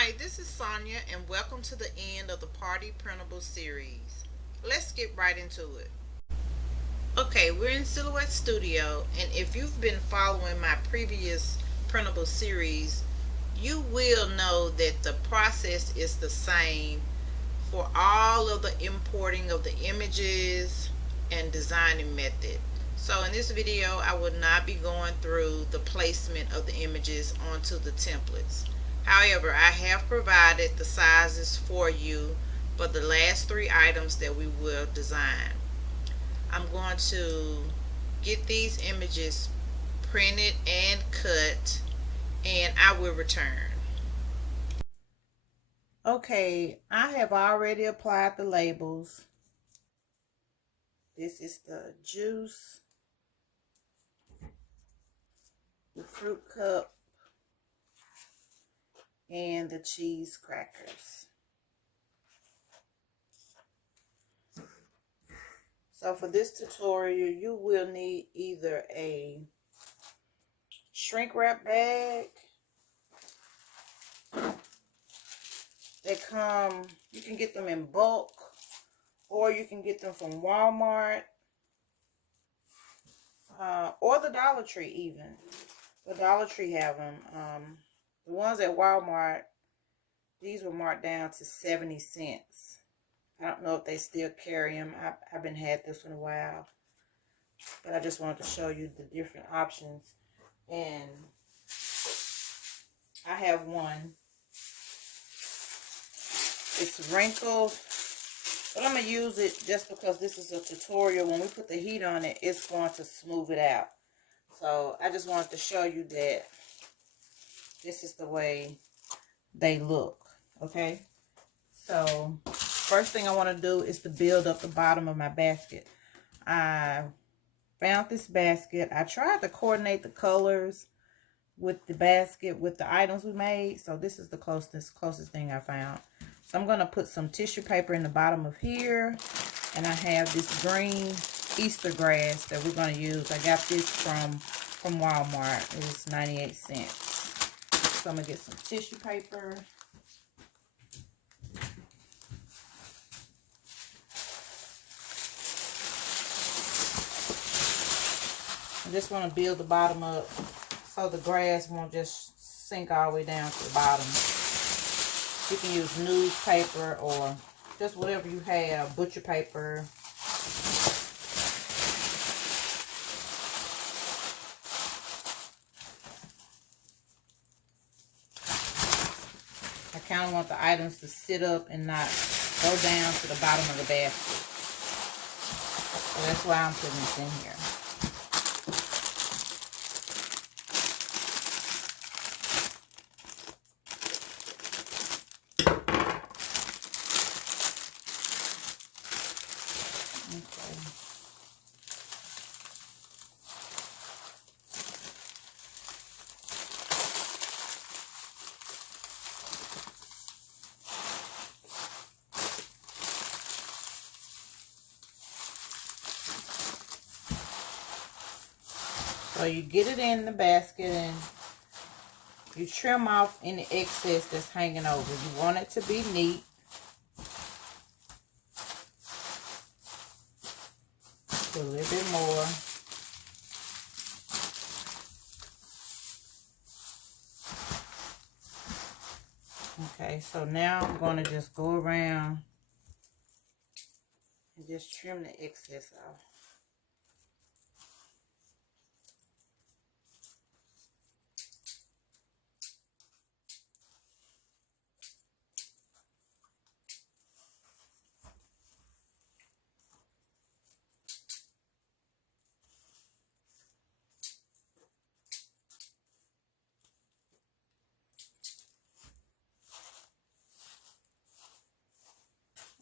Hi, this is Sonia, and welcome to the end of the Party Printable series. Let's get right into it. Okay, we're in Silhouette Studio, and if you've been following my previous printable series, you will know that the process is the same for all of the importing of the images and designing method. So in this video, I will not be going through the placement of the images onto the templates. However, I have provided the sizes for you for the last three items that we will design. I'm going to get these images printed and cut, and I will return. Okay, I have already applied the labels. This is the juice, the fruit cup, and the cheese crackers. So for this tutorial, you will need either a shrink wrap bag. They come, you can get them in bulk, or you can get them from Walmart, or the Dollar Tree even. The Dollar Tree have them. The ones at Walmart, these were marked down to 70 cents. I don't know if they still carry them. I've been had this one a while. But I just wanted to show you the different options. And I have one. It's wrinkled. But I'm going to use it just because this is a tutorial. When we put the heat on it, it's going to smooth it out. So I just wanted to show you that this is the way they look. Okay. So first thing I want to do is to build up the bottom of my basket. I found this basket. I tried to coordinate the colors with the basket with the items we made. So this is the closest thing I found. So I'm going to put some tissue paper in the bottom of here. And I have this green Easter grass that we're going to use. I got this from Walmart. It was 98 cents. So I'm going to get some tissue paper. I just want to build the bottom up so the grass won't just sink all the way down to the bottom. You can use newspaper or just whatever you have, butcher paper. I kind of want the items to sit up and not go down to the bottom of the basket. So that's why I'm putting this in here. So you get it in the basket and you trim off any excess that's hanging over. You want it to be neat. Put a little bit more. Okay, so now I'm going to just go around and just trim the excess off.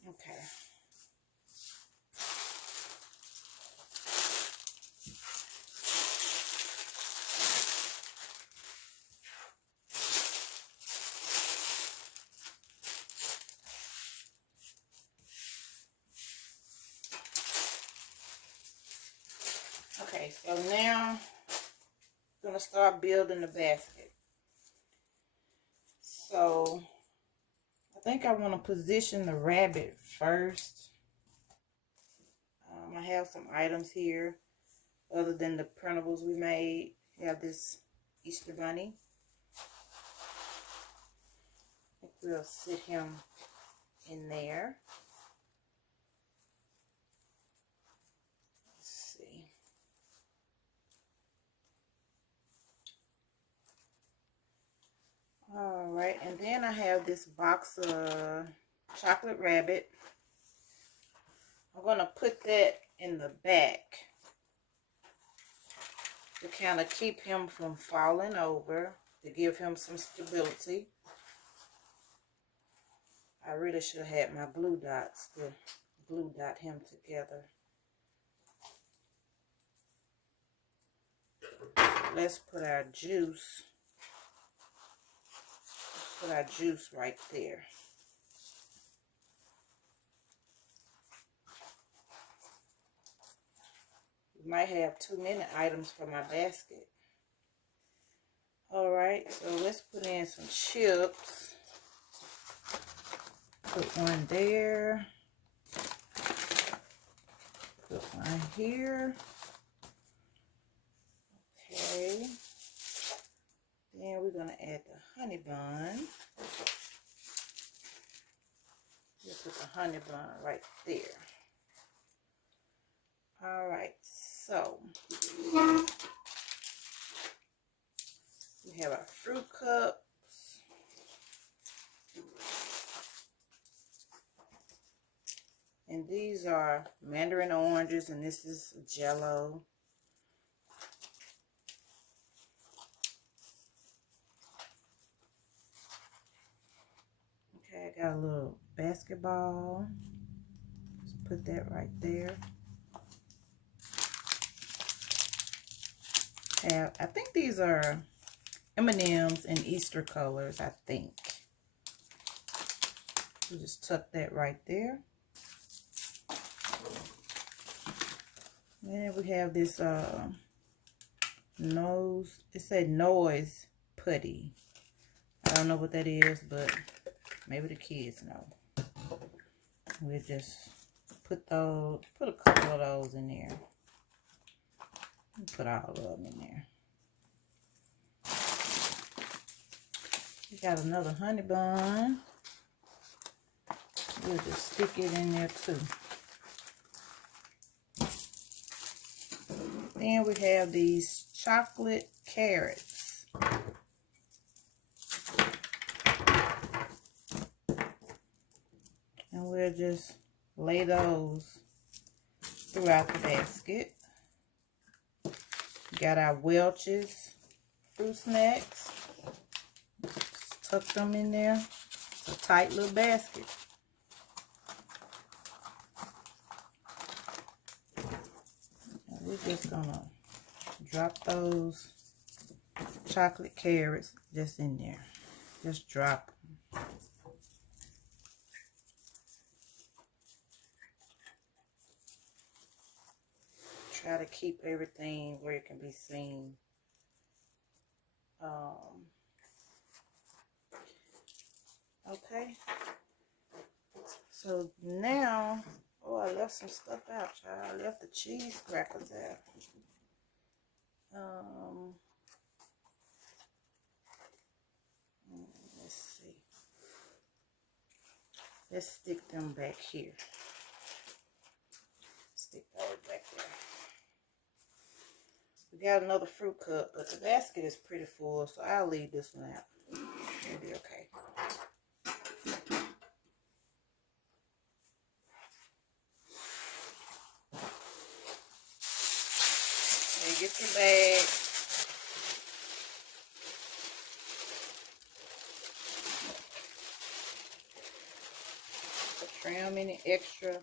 Okay. Okay, so now I'm going to start building the basket. So think I want to position the rabbit first. I have some items here other than the printables we made. We have this Easter bunny. I think we'll sit him in there. Let's see. All right, and then I have this box of chocolate rabbit. I'm going to put that in the back to kind of keep him from falling over, to give him some stability. I really should have had my glue dots to glue dot him together. Let's put our juice. Put our juice right there. We might have too many items for my basket. Alright, so let's put in some chips. Put one there. Put one here. Okay. Then we're going to add the honey bun. We'll put the honey bun right there. Alright, so we have our fruit cups. And these are mandarin oranges, and this is Jell-O. Okay, I got a little basketball. Just put that right there. I think these are M&M's in Easter colors, I think. We'll just tuck that right there. And then we have this it said noise putty. I don't know what that is, but maybe the kids know. We'll just put a couple of those in there. Put all of them in there. We got another honey bun. We'll just stick it in there too. Then we have these chocolate carrots. And we'll just lay those throughout the basket. We got our Welch's fruit snacks. Just tuck them in there. It's a tight little basket. We're just gonna drop those chocolate carrots just in there. Just drop them. Try to keep everything where it can be seen. Okay. So now, oh, I left some stuff out, child. I left the cheese crackers out. Let's see. Let's stick them back here. Stick those back there. We got another fruit cup, but the basket is pretty full, so I'll leave this one out. It'll be okay. Get your bag. Trim any extra.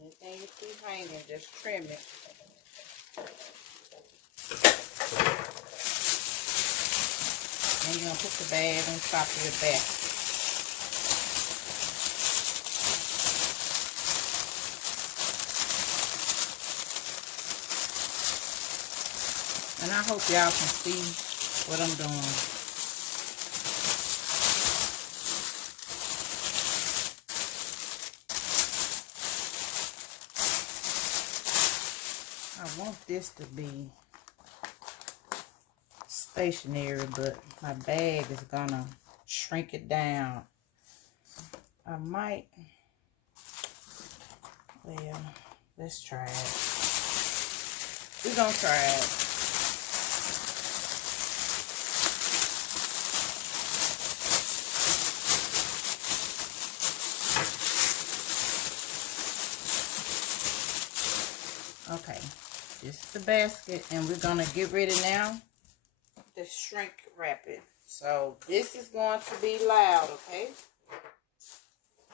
Anything you see hanging, just trim it. And you're going to put the bag on top of your basket. And I hope y'all can see what I'm doing. I want this to be stationary, but my bag is gonna shrink it down. I might, well, let's try it. We're gonna try it. Okay, this is the basket, and we're gonna get ready now to shrink wrap it. So this is going to be loud, okay?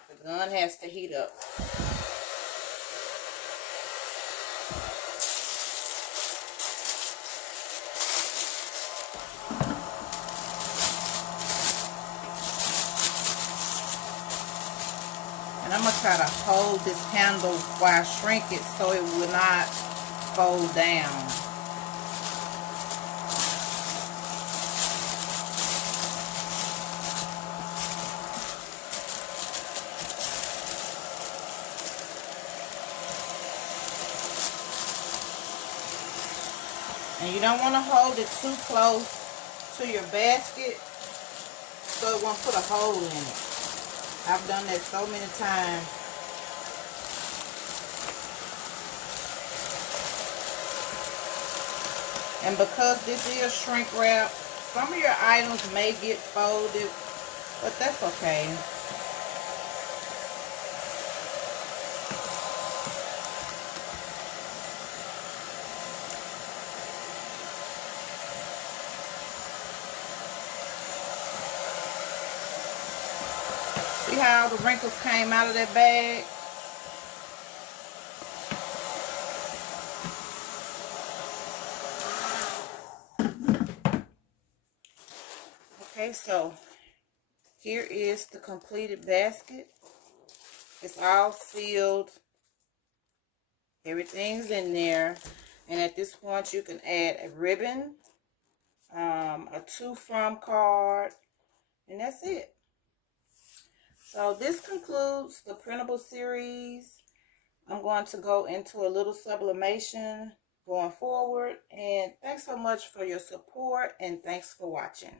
The gun has to heat up. And I'm gonna try to hold this handle while I shrink it so it will not fold down. And you don't want to hold it too close to your basket so it won't put a hole in it. I've done that so many times. And because this is shrink wrap, some of your items may get folded, but that's okay. See how the wrinkles came out of that bag? Okay, so here is the completed basket. It's all sealed. Everything's in there. And at this point, you can add a ribbon, a to from card, and that's it. So this concludes the printable series. I'm going to go into a little sublimation going forward. And thanks so much for your support, and thanks for watching.